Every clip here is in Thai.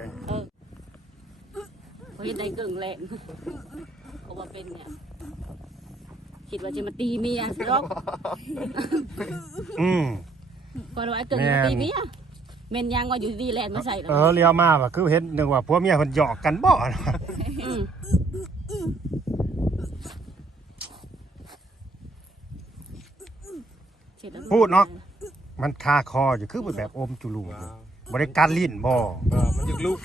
ข็งเขาเห็นได้เก่งแหลมเขาว่าเป็นเนี่ยคิดว่าจะมาตีเมียสิรอกก่อนว่าเก่งมาตีเมียเมนยังว่าอยู่ดีแลนมาใส่เลี้ยวมาว่ะคือเห็นนึกว่าผัวเมียคนหยอกกันบ่พูดเนาะมันคาคออยู่คือแบบอมจุลูบริการลิ้นบ่มันยึกลูก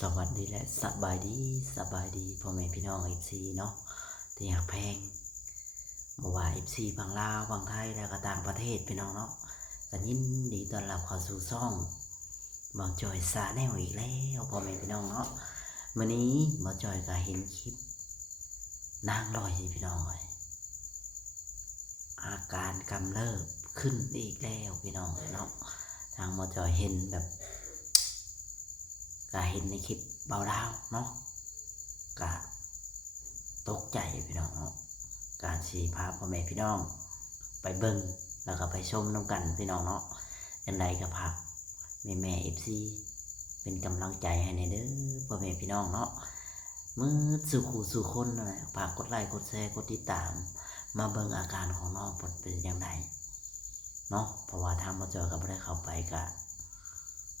สวัสดีและสบายดีพ่อแม่พี่น้องFCเนาะที่หักแพงบ่ว่า FC บางลาวบางไทยแล้วก็ต่างประเทศพี่น้องเนาะก็ยินดีต้อนรับเข้าสู่ช่องบ่าวจอยซาแนลอีกแล้วพ่อแม่พี่น้องเนาะมื้อนี้บ่าวจอยก็เห็นคลิปนางลอยพี่น้องเอ้ยอาการกำเริบขึ้นอีกแล้วพี่น้องเนาะทางบ่าวจอยเห็นแบบก็เห็นในคลิปเบาดาวเนาะก็ตกใจพี่น้องเนาะการสีพาพ่อแม่พี่น้องไปเบิ่งแล้วก็ไปชมน้ำกันพี่น้องเนาะยังไงก็พักแม่FCเป็นกำลังใจให้ในเด้อพ่อแม่พี่น้องเนาะมือสู่คนนะฝากกดไลค์กดแชร์กดติดตามมาเบิ่งอาการของน้องเป็นยังไงเนาะเพราะว่าทางมาเจอกับได้เข้าไปก็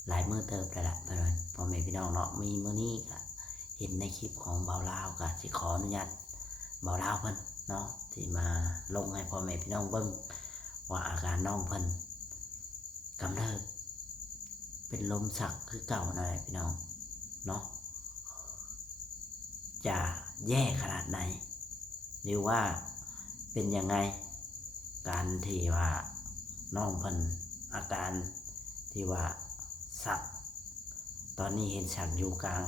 หลายมือเติบแล้วล่ะพ่อแม่พี่น้องเนาะมีมื้อนี้ก็เห็นในคลิปของเบาลาวก็สิขออนุญาตเบาลาวเพิ่นเนาะที่มาลงให้พ่อแม่พี่น้องเบิ่งว่าอาการน้องเพิ่นกำเริบเป็นลมสักคือเก่านั่นแหละพี่น้องเนาะจะแย่ขนาดไหนหรือว่าเป็นยังไงการที่ว่าน้องเพิ่นอาการที่ว่าสักตอนนี้เห็นสักอยู่กลาง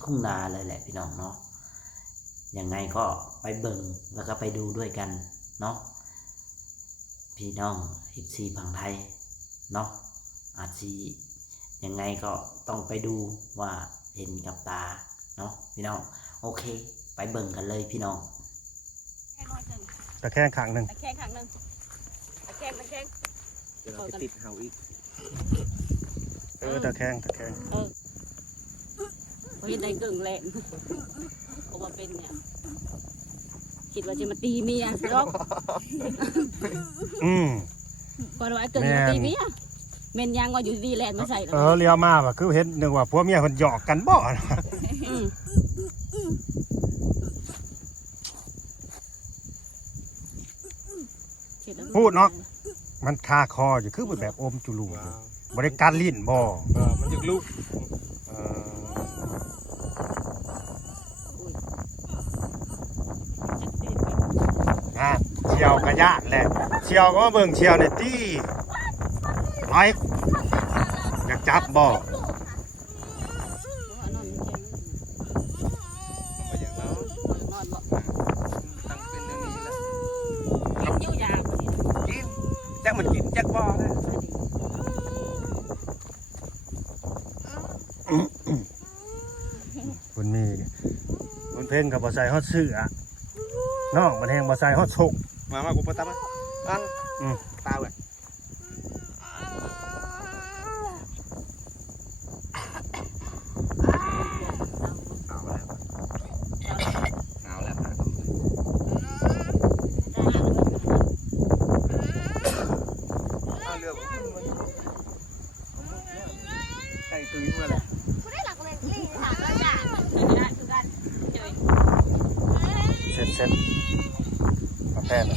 ทุ่งนาเลยแหละพี่น้องเนาะยังไงก็ไปเบิ่งแล้วก็ไปดูด้วยกันเนาะพี่น้อง14ฝั่งไทยเนาะอาจสิยังไงก็ต้องไปดูว่าเห็นกับตาเนาะพี่น้องโอเคไปเบิ่งกันเลยพี่น้องตะแคงข้างนึงตะแคงข้างนึงตะแคงจะเราไปติดเฮาอีกตะแคงเขาเห็นได้เก่งแหลมเขาว่าเป็นเนี่ยคิดว่าจะมาตีเมียสิรอกก่อนว่าเก่งมาตีเมียเมนยังว่าอยู่ดีแลนมาใส่เลี้ยวมาว่ะคือเห็นนึกว่าผัวเมียคนหยอกกันบ่พูดเนาะมันคาคออยู่คือแบบอมจุลูบริการลิ้นบ่มันยึกลูกเชียวกระยานแหละเชียวก็เบิ่งเชียวในที่ไอ้อยากจับบ่จักมันกินจักบ่นะคุณมีคุณเพ่งกับบ่ใส่ฮอดเสื้อน้องมันแหงบ่ใส่ฮอดชกมากูปะตามาอันตาเว้ยไก่ตุ้ยมาแล้วเซ็ตมาแพนน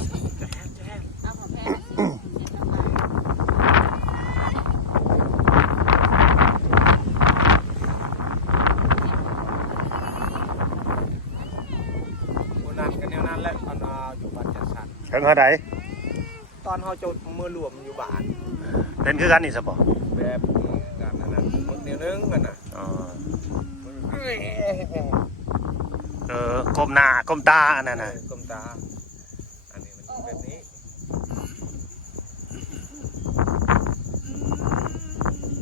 ั่นแหละตอนอยู่บ้านจัดสรรถึงเท่าไหร่ตอนเขาจดมือรวมอยู่บ้านเป็นคือกันนี่สปอแบบการนั้นคนเดียวนึงกันนะก้มหน้าก้มตาอันนั้นนะก้มตาอันนี้มันแบบนี้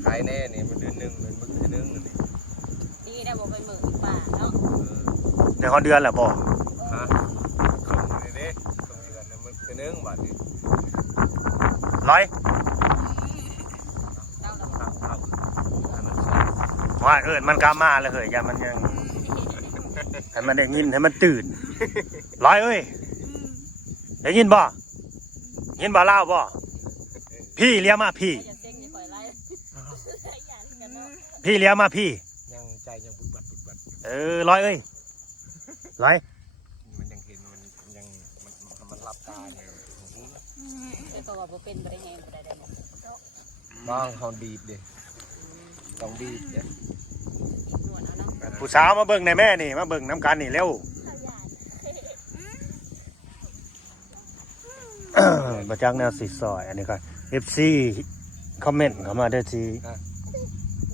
ใครแน่นี่ เดือนหนึ่งเลยมันเดือนหนึ่งเลย ดีได้บอกไปเหมือนป่าเนาะ ในฮอดเดือนแหละบ่ ฮะคงเลยเด้คงเดือนมันเดือนหนึ่งบาทนี่ ร้อย เจ้าเรา ครับอันนั้น ว่าเอิ้นมันกล้ามาแล้วเฮ้ยอย่ามันยังให้มันได้ยินให้มันตื่นร้อยเอ้ยได้ยินบ่ยินบ่เล่าบ่พี่เลี้ยงมาพี่ จะเจ๊งจะคอยไล่อย่างกันเนาะ พี่เลี้ยงมาพี่ ยังใจยังบุบบัด ร้อยเอ้ยร้อย มันยังเห็นมันยังมันรับตาเนี่ย เป็นตัวว่าเป็นบริเวณบริเวณ บ้างเขาดีดดิต้องดีดเนี่ย นวดเอาเนาะ ผู้สาวมาเบิ่งในแม่นี่มาเบิ่งน้ำกันนี่เร็ว มาจากแนวสีซอยอันนี้ก็ FC คอมเมนต์เข้ามาได้ที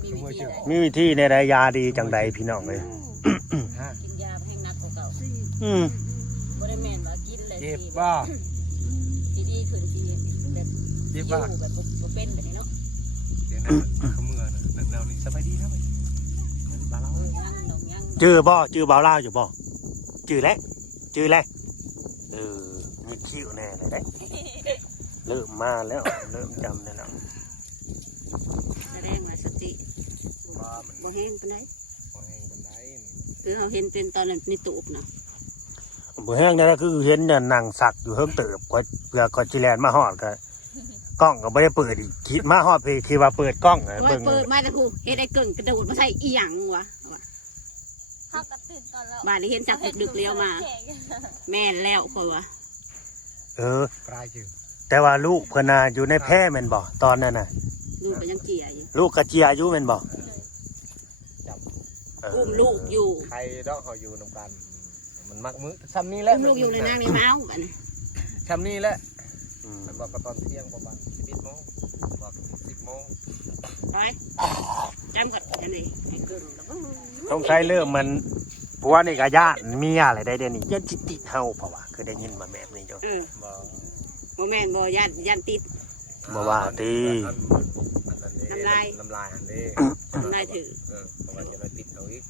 มีวิธีอะไร มีวิธีในใดยาดีจังใดพี่น้องเลย กินยาแห้งนักกว่าเก่า อืม บริเวณว่ากินเลย เจ็บ ที บ้า ทีดีขึ้นทีแบบ เจ็บ อยู่ บ้า แบบบ่เป็นแบบนี้เนาะ เดี๋ยวนั้นเขาเมื่อนะแนวนี้สบายดีนะมันบาเรา ย่างหนองย่าง จื้อบ่จื้อบ่าวลาวอยู่บ่จื้อแล้วจื้อแล้วมีคิ้วแน่เลยได้เริ่มมาแล้วเริ่มจำได้แล้ว แสดงว่าสติ บ้ามัน บ่แห้งปานใด พอแห้งกันได้ คือเขาเห็นเป็นตอนในตูบเนาะ บ่แห้งนี่ก็คือเห็นเนี่ยนั่งสักอยู่เฮิงเติบก็เพื่อก็สิแลนมาฮอดก็กล้องก็บ่ได้เปิดอีกคิดมาฮอดพี่คิดว่าเปิดกล้อง ว่า เบิ่ง เปิดมาแต่ครูเฮ็ดไอ้เกิ่งกระโดดมาใส่อีหยังวะ เขากระตื่นก่อนแล้ว บ้านนี้เห็นจักดึกๆเลี้ยวมา แม่นแล้วคอยว่า ปลายชื่อ แต่ว่าลูกเพิ่นน่ะอยู่ในแพร่แม่นบ่ตอนนั้นน่ะ ลูกก็ยังเจียอยู่ ลูกกระเจียอยู่แม่นบ่เออ อุ้มลูกอยู่ ใครดอกเขาอยู่นำกันมันมักมือซ้ำนี้แหละ อุ้มลูกอยู่ในนางในเมาบัดนี้ ซ้ำนี้แหละ อืม มันบอกตอนเที่ยงประมาณ11 โมงบอก10 โมง ไปจำกัดอันนี้ไอ้เกิ่งแล้วก็ ต้องใช้เรื่องมันผัวนี่ก็ญาติเมียอะไรได้เดี๋ยวนี้ยันจิตติเฮาเพราะว่าคือได้ยินมาแบบนี้จ้ะ บอก บ่แม่นบ่ยันติด บ่ว่าติ น้ำลาย น้ำลายอันนี้ ทำได้ถือ ประมาณจะได้ติดเอาอีก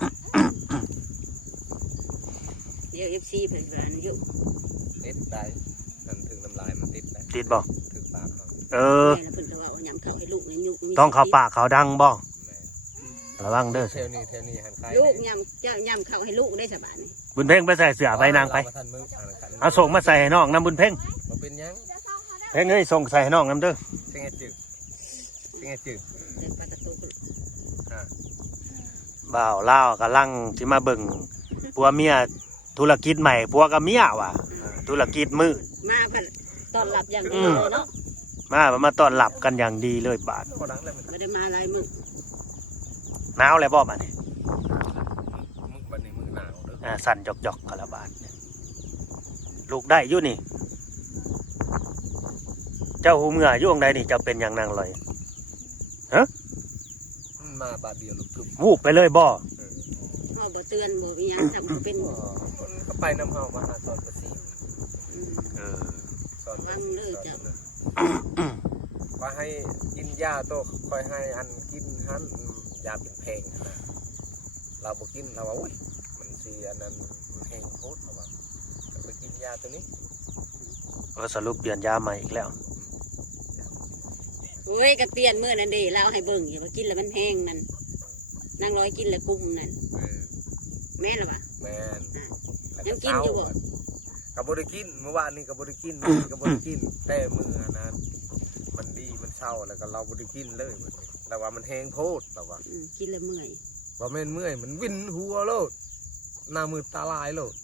เดี๋ยว FC เพิ่นก็อันอยู่ ติดได้นั่นถึงน้ำลายมันติดได้ ติดบ่ ถึงปากเขา เออ แม่แล้วเพิ่นก็ว่าเอายำเข้าให้ลูกให้ยุก ต้องเข้าปากเขาดังบ่ แม่ ระวังเด้อ เทลนี่หันใคร ลูกยำเจ้ายำเข้าให้ลูกได้สบายนี่ บุญเพ่งไปใส่เสื้อใบนางไป ท่านมืออ่านกัน เอาส่งมาใส่ให้น้องน้ำบุญเพ่ง มาเป็นยัง เพ่งเอ้ยส่งใส่ให้น้องน้ำเด้อ เสียงจืดเสียงจืด เดินไปประตูก็ บ่าวลาวกำลังสิมาเบิ่งผัวเมียธุรกิจใหม่ผัวกับเมียว่ะธุรกิจมืด มาเพิ่นต้อนรับอย่างดีเลยเนาะ มาต้อนรับกันอย่างดีเลยบาด พอดังเลยมัน ไม่ได้มาหลายมื้อ หนาวแล้วบ่บัดนี้ มึงบันนี้มึงหนาวเด้อ สั่นจอกๆกันละบาดลูกได้อยู่นี่ เจ้าหูเมื่ออยู่องใดนี่เจ้าเป็นอย่างนางลอย มันมาบาดเดียวลุกกึบ วูบไปเลยบ่ เฮาบ่เตือนบ่มีหยังทำบ่เป็น มันก็ไปน้ำเฮามาหาตอนประสิว อืม เออ สอน วางเลยจ้ะ ว่าให้กินยาโตคอยให้อันกินหันยาเป็นเพลงนะเราบอกกินเราว่าอุ้ยมันสีอันนั้นมันแห้งโคตรเราว่าไปกินยาตัวนี้ สรุปเปลี่ยนยาใหม่อีกแล้ว โอ้ยก็เปลี่ยนมื้อนั้นเด้เราให้เบิ่งอย่าว่ากินแล้วมันแห้งนั่นนางร้อยกินแล้วกุมนั่นแม่นล่ะวะ แมน ยังกินอยู่บ่ กับบริกินเมื่อวานนี้กับบริกินมื้อนี้กับบริกินแต่มืออันนั้นมันดีมันเศร้าแล้วก็เราบริกินเลยบัดนี้เราว่ามันแห้งโพดเราว่า กินแล้วเมื่อย ว่าแม่นเมื่อยมันวินหัวโลดหน้ามือตาลายโลด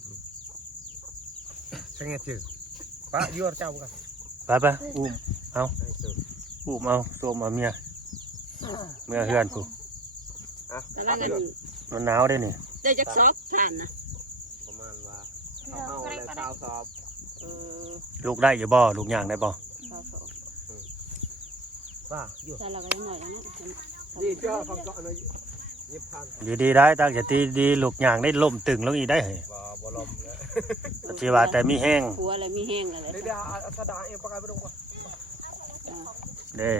ใช่ไงจืดปะยั่วเจ้ากัน ไปอุ้มเอาโซมเอาเมียเมื่อเฮือนกู แต่ว่ากัน มันหนาวได้นี่ ได้จักซอกทานนะ ประมาณว่าเอาอะไรเท้าสอบ ลูกได้อยู่บ่ลูกย่างได้บ่ ว่าอยู่ ใช่เราก็ยังหน่อยแล้วเนาะ นี่เจ้าฟังก่อนเลยยิบพัน ดีๆได้ตั้งแต่ดีลูกย่างได้ล่มตึงลงอีกได้เหรอ บ่ลมแล้ว ที่ว่าแต่มีแห้ง หัวอะไรมีแห้งอะไร เดี๋ยวอัศดาเองประกาศไปตรงว่า เด้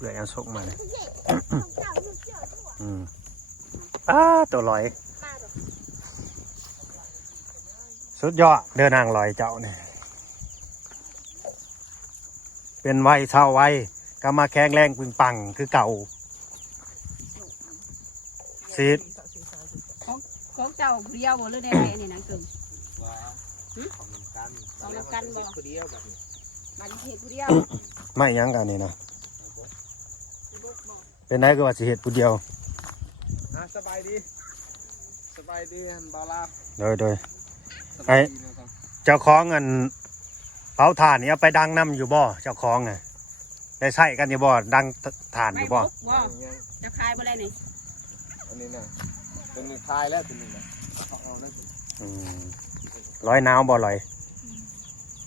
เลื่อยเอาส่งมาเลย เด็กของเก่าลูกเสือทั่ว ตัวลอย มาหรอ สุดยอดเดินนางลอยเจ้าเนี่ยเป็นไวเท่าไวก็มาแข็งแรงปึงปังคือเก่าซีด ของเจ้าเรียวบ่หรือได้ไงนี่นะเกิง ว่าของน้ำกัน ของน้ำกันบ่ คนเดียวแบบนี้ มาที่เฮ็ดผู้เดียว ไม่ยั้งกันนี่นะเป็นไงก็ว่าสิเหตุผู้เดียว สบายดีฮันบาลา โดย สบายดีนะครับ เจ้าของอันเผาถ่านนี่เอาไปดังน้ำอยู่บ่เจ้าของไงได้ใส่กันอยู่บ่ดังถ่านอ ไม่ ยู่ บ่ บ่ บ่จะขายบ่ได้นี่ อันนี้นะเป็นมือคลายแล้วตัวนี้นะเอาได้ตัว อืมร้อยหนาวบ่ลอย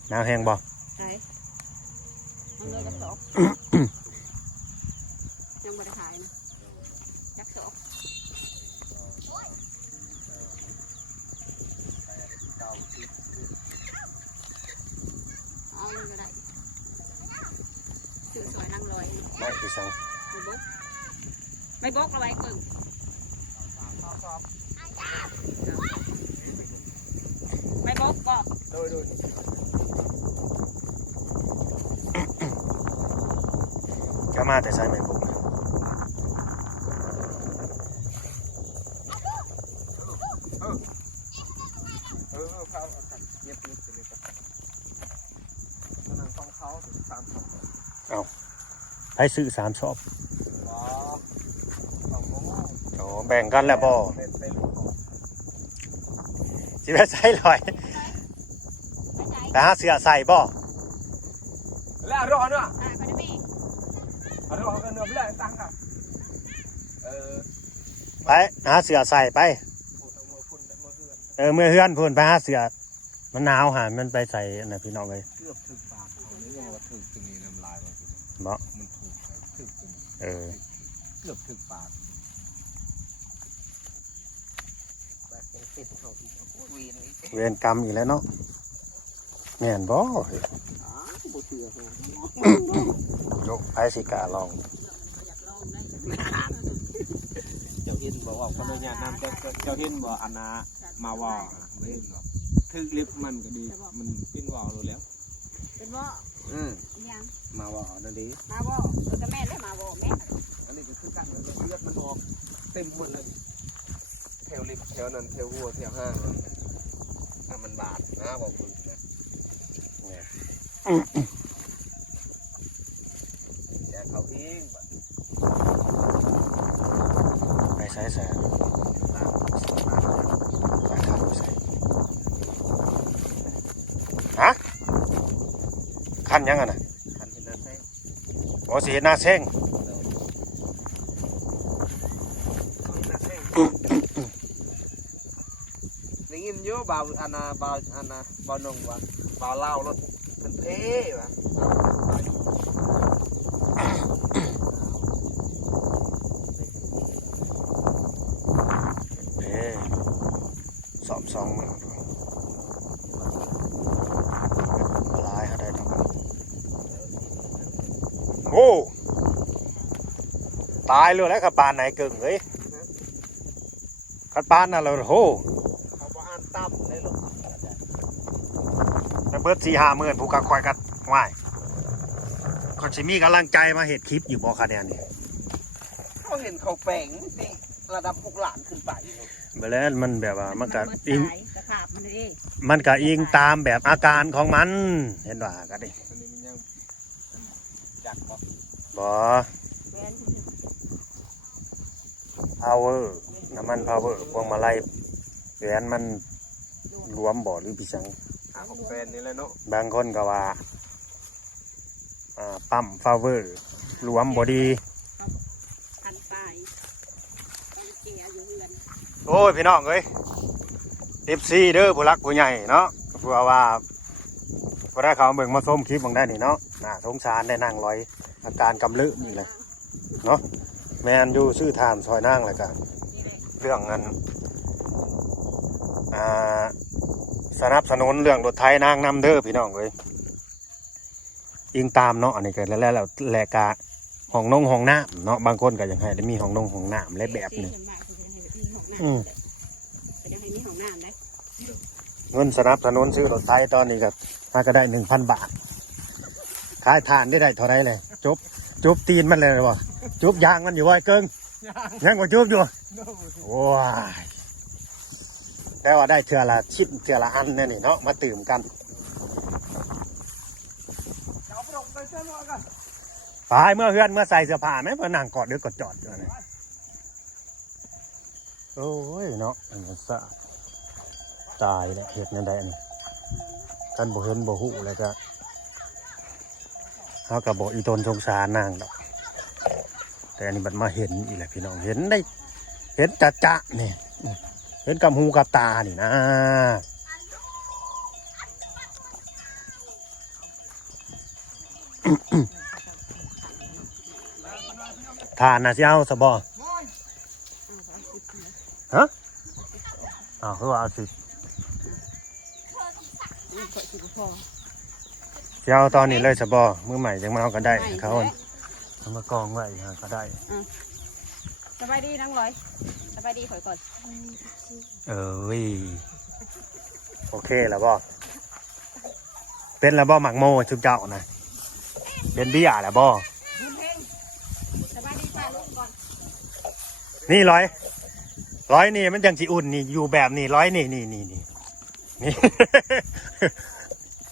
หนาวแห้งบ่ ใช่มันเลยจะสอบยังบ่ได้ขายนะจักสอบ เก้าสิบ เอามันก็ได้ซื้อสวยนั่งลอย ไม่ที่สัง ไม่บกเอาไว้เกิงไม่บกบ่ โดย จะมาแต่ใส่ไม่บุก เขาเย็บตัวนี้ก็มันนั่งต้องเขาถึง3 ให้ซื้อ3 สอบ อ๋อ2 โมง โอ้แบ่งกันแล้วบ่ เป็น สิไปใส่ลอยไปหาเสื้อใส่บ่ แล้วรอเนาะ ได้ไปได้มี รอกันเนาะแล้วตังค์อ่ะไปหาเสื้อใส่ไป พุ่นมือเฮือน เมื่อเฮือนพูนไปหาเสื้อมันหนาวหามันไปใส่อันน่ะพี่น้องเลย เกือบถึงปากเขาเลยยังว่าถึงตรงนี้น้ำลายมัน บ่ มันถูกไปถึงตรงนี้ เออ เกือบถึงปากแต่ยังติดเขาอีกวีนอีก เวรกรรมอีกแล้วเนาะแม่นบ่เฮ้ย บ่เชื่อเขา ยกไผสิกล้าลอง อยากลองได้ เจ้าเห็นบอกว่าเขาไม่ยากน้ำเจ้าเห็นบอกอันนามาว่าไม่เห็นหรอกถึกลิฟต์มันก็ดีมันเป็นว่าเราแล้ว เป็นบ่ ยัง มาว่านั่นดี มาบ่ก็แม่ได้มาบ่แม่ อันนี้ก็คือกันเลือดมันออกเต็มหมดเลยแถวลิฟต์แถวนั้นแถวหัวแถวห้างถ้ามันบาดนะบอกคุณนะอย่าเขาเอง ไปใส่แสนไปขับใส่ฮะคันยังอ่ะนะ คันเห็นนะแท้ โอ้สิเฮ็ดหน้าเซ้ง ได้ยินเยอะบ่าวอันนาบ่าวอันนาบ่าวนงว่าบ่าวเล่ารถเป็นเพ่ว่ะ เด้สอบสองมื้อหลายหาได้ต้องโอ้ตายเลยแล้วขับปานไหนเก่งเฮ้ยขับปานน่ะเราโห เขาบ่อ่านตั้มได้หรอก แต่เบิด4-5 มื้อผู้กักคอยกัดว่ายก็สิมีกำลังใจมาเฮ็ดคลิปอยู่บ่คะแนนนี่ เขาเห็นเขาแปลงที่ระดับ6 ล้านขึ้นไป บ่แล้วมันแบบว่ามันก็ อิ อิ ง ง กระขาบมันเอง มันก็อิงตามแบบอาการของมันเห็นว่าก็ดิ อันนี้มันยังจักบอก บ่ แวน power น้ำมัน power พวงมาลัยแหวนมันรวมบ่หรือพี่สัง หาของแฟนนี่แหละเนาะ บางคนก็ว่าปั๊ม power รวมบ่ดี พันปลายเกียอยู่เรือน โอ้ยพี่น้องเอ้ย FC เด้อผู้รักผู้ใหญ่เนาะเพื่อว่าบ่ได้เขาเบิ่งมาชมคลิปบังได้นี่เนาะน่าสงสารได้นั่งลอยอาการกำเริบนี่เลยเนาะแมนอยู่ซื้อทานซอยนั่งแล้วก็ นี่แหละ เรื่องเงินสนับสนุนเรื่องรถไถนางนำเด้อพี่น้องเอ้ยอิงตามเนาะอันนี้ก็แล้วแหละกะ ห้องนงห้องน้ำเนาะบางคนก็ยังให้ได้มีห้องนงห้องน้ำและแบบหนึง ส่วนมากคือจะให้มีห้องน้ำ อืม จะให้มีห้องน้ำได้ เงินสนับสนุนซื้อรถไถตอนนี้ก็ถ้าก็ได้ 1,000 บาทขายทานได้เท่าไรเลยจุบตีนมันเลยบ่จุบยางมันอยู่ว่าเกิงยังก็จุบอยู่โอ้ยแต่ว่าได้เทื่อละชิ้นเทื่อละอันเนี่ยนี่เนาะมาตื่มกันไปเมื่อเฮือนเมื่อใส่เสื้อผ้าไหมเพื่อนั่งกอดเดือกอดจอดอยู่นี่โอ้ยเนาะอันนี้สะตายแล้วเห็ดนั่นได้อันนี้กันบ่เห็นบ่หูแล้วก็เขากับบ่อีตนสงสารนางดอกแต่อันนี้มันมาเห็นอีกแหละพี่น้องเห็นได้เห็นจะนี่เห็นกับหูกับตานี่นะทานนะสิเอาสบอฮะอ้าวคือว่าเอาสิ ก็สิบพอ สิเอาตอนนี้เลยสบอมือใหม่ยังมาเอาก็ได้เขาเอามากองไว้ก็ได้ สบายดีนั่งร้อยสบายดีข่อยก่อน เอ้ยโอเคแล้วบ่เป็นแล้วบ่หมักโมชุบเจ้านะเป็นเบี้ยแล้วบ่ บุญเพ่งสบายดีป้าลุงก่อน นี่ร้อยนี่มันจังสิอุ่นนี่อยู่แบบนี้ร้อยนี่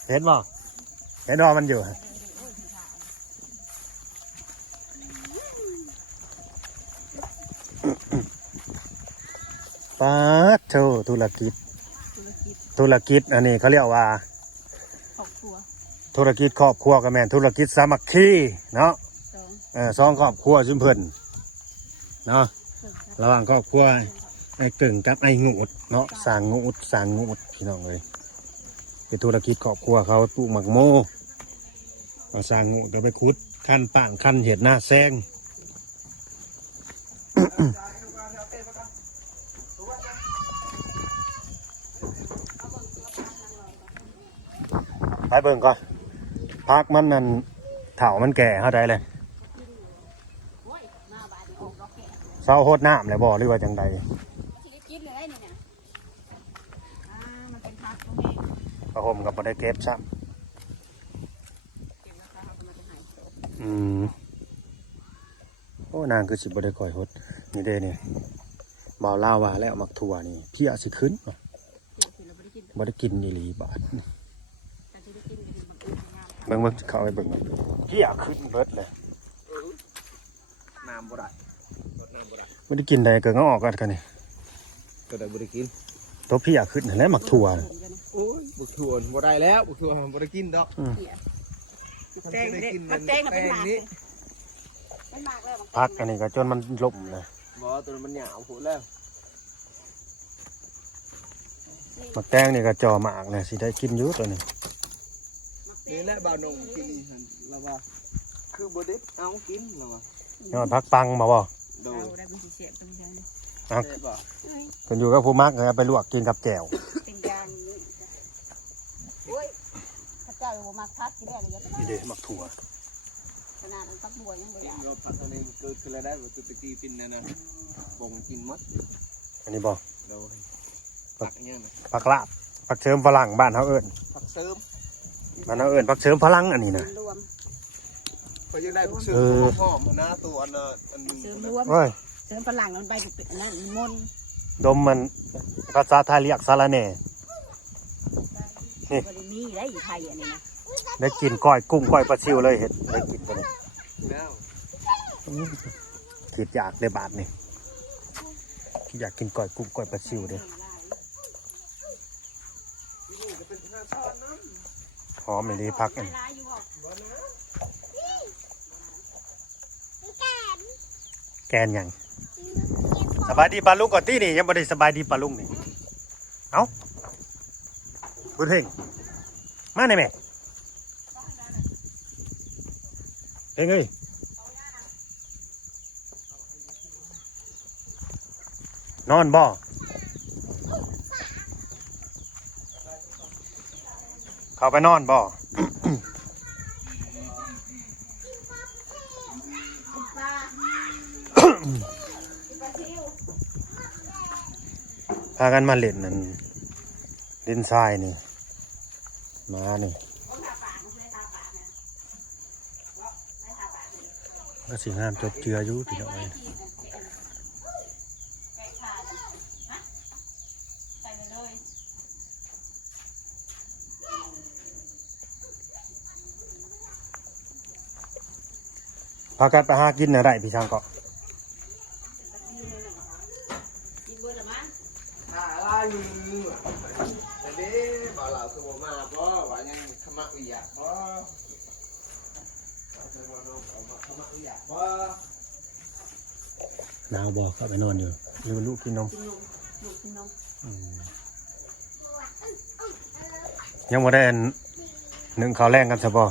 เห็นบ่เห็นว่ามันอยู่ป๊าดโธ่ธุรกิจอันนี้เขาเรียกว่า ครอบครัว ธุรกิจครอบครัวกับแม่นธุรกิจสามัคคีเนาะ สอง 2ครอบครัวซุมเพิ่นเนาะระหว่างครอบครัวไอ้กึ่งกับไอ้งูดเนาะสร้างงูดพี่น้องเลยเป็นธุรกิจครอบครัวเขาปลูกหมักโมเอาสร้างงูดก็ไปขุดขั้นป่างขั้นเห็ดหน้าแซง ไปเบิ่งก่อนพักมันนั่นเถามันแก่เข้าใจเลย โอ้ยมาบาดนี้ออกดอกแก่ เศร้าโคตรน้ำเลยบ่หรือว่าจังใด ชีวิตกินเลยนี่เนี่ยมันเป็นพักตรงนี้ พระห่มกับบ่ได้เก็บซ้ เก็บราคาเขาก็มาจะหายโศก ำโอ้นางคือสิบ่ได้ก่อยหดนี่เด้นี่บ่าวลาวว่าแล้วมักถั่วนี่เพี้ยสิขึ้น เดี๋ยวสิเราไม่ได้กิน บ่ได้กินอีหลีบาด แต่ที่ได้กินก็คือบางอื่นงาม เบิ่งเข้าไปเบิ่งเพี้ยขึ้นเบิดเลย น้ำบ่ได้น้ำบ่ได้ บ่ได้กินได้เกิงเอาออกกันนี่ ก็ได้บ่ได้กิน ตัวเพี้ยขึ้นนั่นแหละมักถั่วน่ะ โอ้ยบุกถั่วบ่ได้แล้วบุกถั่วบ่ได้กินดอก แตงเนี่ยมันแตงน่ะเป็นหมากเลยเป็นหมากแล้ว พักอันนี้ก็จนมันล่มเลย บ่ตัวนั้นมันหยาวโหดแล้ว มักแตงนี่ก็จ่อหมากเลยสิได้กินอยู่ตัวนี้ นี่แหละบ่าวนงที่นี่หั่นเราว่าคือบ่ได้เอากินเราว่าย อดพักปังมาบ่ โด เอา ย ได้เป็นสีเสียบเป็นยัง เจ็บบ่ คนอยู่กับผู้มักเลยเอาไปลวกกินกับแจ่ว เป็นยางนี้โอ้ยข้าเจ้าอยู่มาพักที่แรกเลย นี่เด้มักถั่ว ขนาดมันพักบัวยังไม่ได้ เราพักอันนี้เกิดขึ้นแล้วได้บ่ตุตะกี้ปินนั่นน่ะบ่งกินหมด อันนี้บ่ โดยผักเนี่ยนะ ผักลาบผักเสริมฝรั่งบ้านเขาเอิ้น ผักเสริม บ้านเขาเอิ้นผักเสริมฝรั่งอันนี้นะ รวม เขายังได้ผักเสริมหอมๆนะตัวอันน่ะอันนึง เสริมรวม โอ้ย เสริมฝรั่งนั้นใบเป็นนั่นมน ดมมันภาษาไทยเรียกสาระแหน่ บริมีได้อีไทยอันนี้นะ ได้กินก้อยกุ้งก้อยปลาซิวเลยเห็ดได้กินตัวนี้ แล้ว คิดอยากได้บาทนี่คิดอยากกินก้อยกุ้งก้อยปลาซิวเด้หอมไม่ดีพักอันนี้แกนหยังสบายดีปลาลุงก่อนที่นี่ยังไม่ได้สบายดีปลาลุงนี่เอ้าบุญเฮงมาไหนแม่เฮงเอ้ยนอนบ่เข้าไปนอนบ่ ากันมาเล่นนั่นเล่นทรายนี่มานี่ก็สิงามจบเจืออยู่พี่น้องเอ้ยพากันไปหากินอะไรพี่ช่างเกาะ อะไรอันนี้บ่าวเหล่าคือบ่มาบ่ว่ายังขมักอีหยาบ่คือบ่น้องเอามาขมักอีหยาบ่ นาวบอกเข้าไปนอนอยู่อยู่ลูกกินนม กินนมลูกกินนม ยังบ่ได้อันหนึ่งข้าวแรงกันซะบ่ ย